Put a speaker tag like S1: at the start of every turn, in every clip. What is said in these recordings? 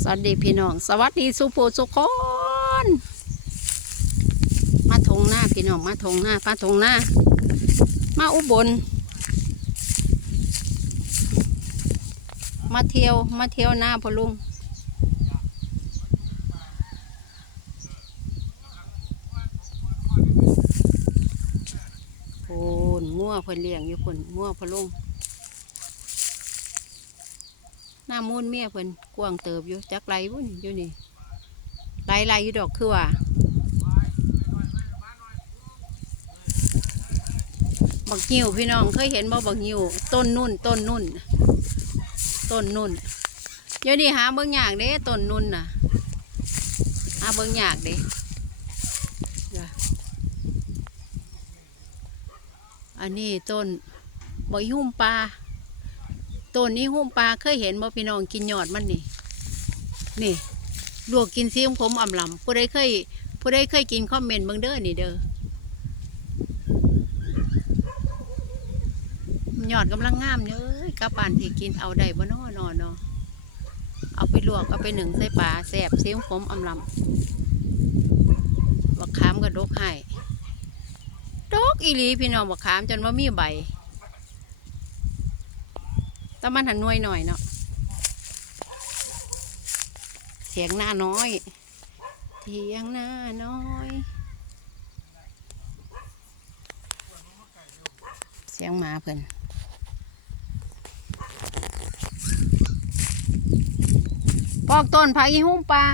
S1: สวัสดีพี่น้อง สวัสดีสุภูสุคนมาทงหน้าพี่น้องมาทงหน้ามาทงหน้า มาอุบล มาเที่ยวมาเที่ยวหน้าพอลุงโอ้นงัวเพิ่นเลี้ยงอยู่คนงัวพะลุง หน้ามูนเมียเพิ่นกวางเติบอยู่จักไรบุ่นอยู่นี่ไรไรอยู่ดอกคือว่าบักหิวพี่น้องเคยเห็นบ่บักหิวต้นนุ่นต้นนุ่นต้นนุ่นเดี๋ยวนี้หาเบิ่งยากเด้ต้นนุ่นน่ะหาเบิ่งยากเด้เดี๋ยวอันนี้ต้นบ่ยหุ่มปลา ต้นนี้หุ้มปลาเคยเห็นบ่พี่น้องกินยอดมันนี่ นี่ลวกกินซีมขมอ่ำลำผู้ใดเคยผู้ใดเคยกินคอมเมนต์เบิ่งเด้อนี่เด้อยอดกำลังงามเด้อกลับบ้านที่กินเอาได้บ่นอนอเนาะเอาไปลวกเอาไปหนึ่งใส่ปลาแซ่บซีมขมอ่ำลำบักขามก็ดกให้ดกอีหลีพี่น้องบักขามจนว่ามีใบ แต่มันหันน่วยหน่อยเนาะเสียงหน้าน้อยเสียงหน้าน้อย เสียงหมาเพิ่นปอกต้นผักอีหุ่มปลา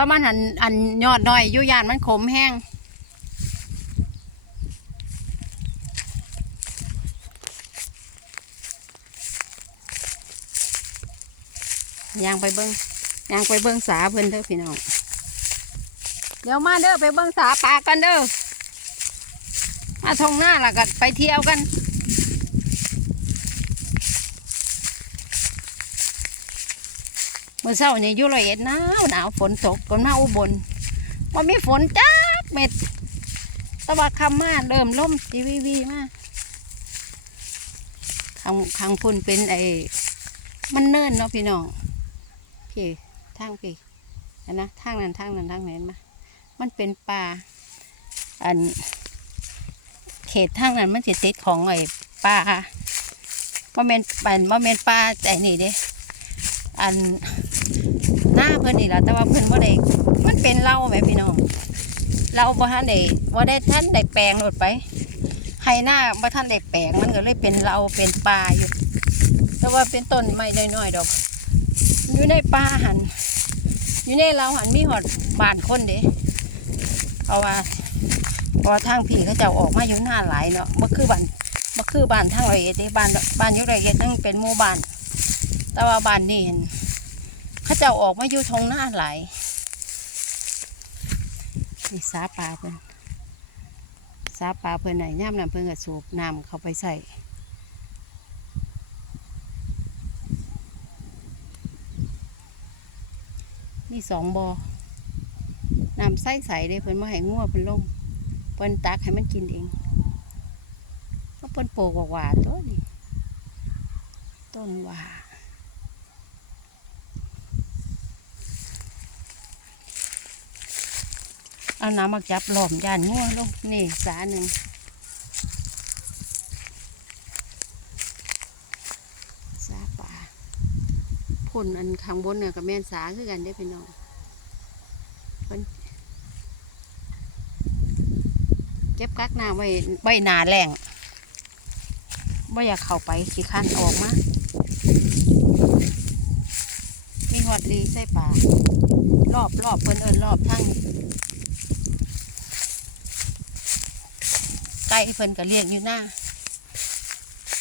S1: ก็มันหันอันยอดน้อยอยู่ยานมันขมแห้งยางไปเบิ้งยางไปเบิ้งสาเพิ่อนเด้อพี่น้องเดี๋ยวมาเด้อไปเบิ้งสาปลากันเด้อมาทงหน้าและกันไปเที่ยวกัน มื่อเช้านี่อยุโรอยเอ็ดหนาวหนาวฝนตกก็มาอุบลว่ามีฝนจักเม็ดตะวันคำมาเริ่มล่มทีวีวีมาทางทางพุ่นเป็นไอ้มันเนิ่นเนาะพี่น้องพี่ทางพี่เห็นะทางนั้นทางนั้นทางไหนมามันเป็นป่าอันเขตทางนั้นมันสิติดของไอ้ป่าว่าเมนปันว่าเมนป่าแต่นี่เด้อัน หน้าเพิ่นนี่แหละแต่ว่าเพิ่นว่าได้มันเป็นเล้าไหมพี่น้องเราบ่ทันได้บ่ได้ท่านได้แปลงหลดไปให้หน้าบ่ทันได้แปลงมันก็เลยเป็นเหล้าเป็นปลาอยู่ แต่ว่าเป็นต้นไม้น้อยๆดอก อยู่ในป่าหันอยู่ในเราหันมีหอดบานคนเด้เพราะว่าเพราทางผีเขาจะออกมาอยู่หน้าหลายเนาะบ่คือบ้านบ่คือบ้านทางไรเอ็ดเด้บ้านบ้านอยู่ไรเอ็ดนั่งเป็นหมู่บ้าน แต่ว่าบ้านนี่เห็น เขาเจ้าออกมาอยู่ทงหน้าไหลนี่สาปลาเพิ่นสาปลาเพิ่นไหนย่ำน้ำเพิ่นก็สูบน้ำเข้าไปใส่มีสองบอ่อน้ำใสใสๆเลยเพิ่นมาให้งัวเพิ่นลงเพิ่นตักให้มันกินเองก็เพิ่นปลูกว่าๆตัวนี้ต้นว่า เอาน้ำมาจับหลอมยานงัวลงนี่สาหนึ่งสาป่าพ่นอันข้างบนเนี่ยกับแม่นสาคือกันได้อพี่น้องเพิ่นเก็บกักน้ำไว้ไว้หนาแรงไม่อยากเข้าไปขี้คันออกมามีหอดลีใส่ป่ารอบรอบเพิ่นเอินรอบทั้ง ไก่เพิ่นก็เลี้ยงอยู่หน้า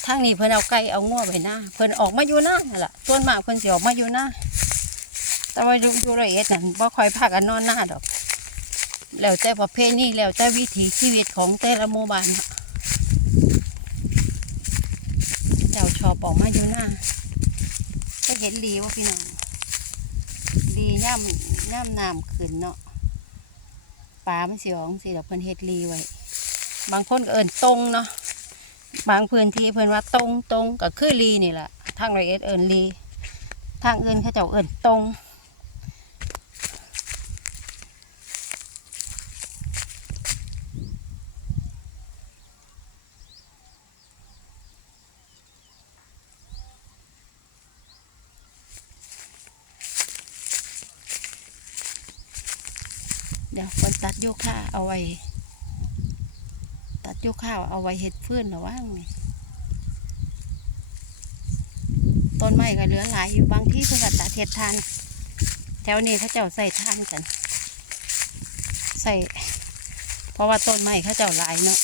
S1: ทางนี้เพิ่นเอาไก่เอาง้อไว้หน้าเพิ่นออกมาอยู่หน้านั่นล่ะส่วนมากเพิ่นสิออกมาอยู่หน้าแต่ว่าอยู่อยู่ละเอียดนั่นบ่ค่อยพากันนอนหน้าดอก แล้วแต่ประเภทนี้แล้วแต่วิถีชีวิตของแต่ละหมู่บ้านเจ้าชอบออกมาอยู่หน้าก็เห็นลีว่าพี่น้องลีย่ำย่ำน้ำขึ้นเนาะปลามันสิออกสิเดี๋ยวเพิ่นเฮ็ดลีไว้ บางคนก็เอินตรงเนาะบางพื้นที่เพิ่อนว่าตรงตรงก็คือลีนี่แหละทางไรเอ็ดเอิญลีทางอื่นเขาเจ้าเอิญตรงเดี๋ยวคนตัดโยค่าเอาไว้ ตัดโยค่าเอาไว้เห็ดฟื้นระว่างต้นไม้ก็เหลือหลายอยู่บางที่เพิ่นก็ตัดเห็ดทาน แถวนี้เขาเจ้าใส่ทานกัน ใส่ เพราะว่าต้นไม้เขาเจ้าหลายเนาะ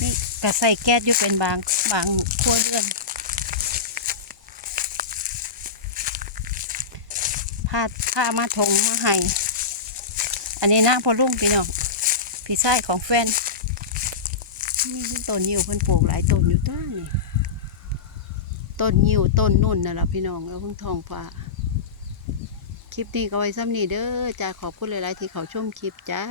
S1: นี่ก็ใส่แก๊สอยู่เป็นบางบางครัวเรือนผ้าผ้ามาทงมาให้อันนี้นางพอลุงพี่น้องพี่ชายของแฟน นี่ต้นยิวเพิ่นปลูกหลายต้นอยู่ต้นนี่ต้นยิวต้นนุ่นน่ะล่ะพี่น้องแล้วเพิ่งทองฟ้าคลิปนี้ก็ไว้ซ้ำนี่เด้อจ้าขอบคุณหลายๆที่เขาชมคลิปจ้า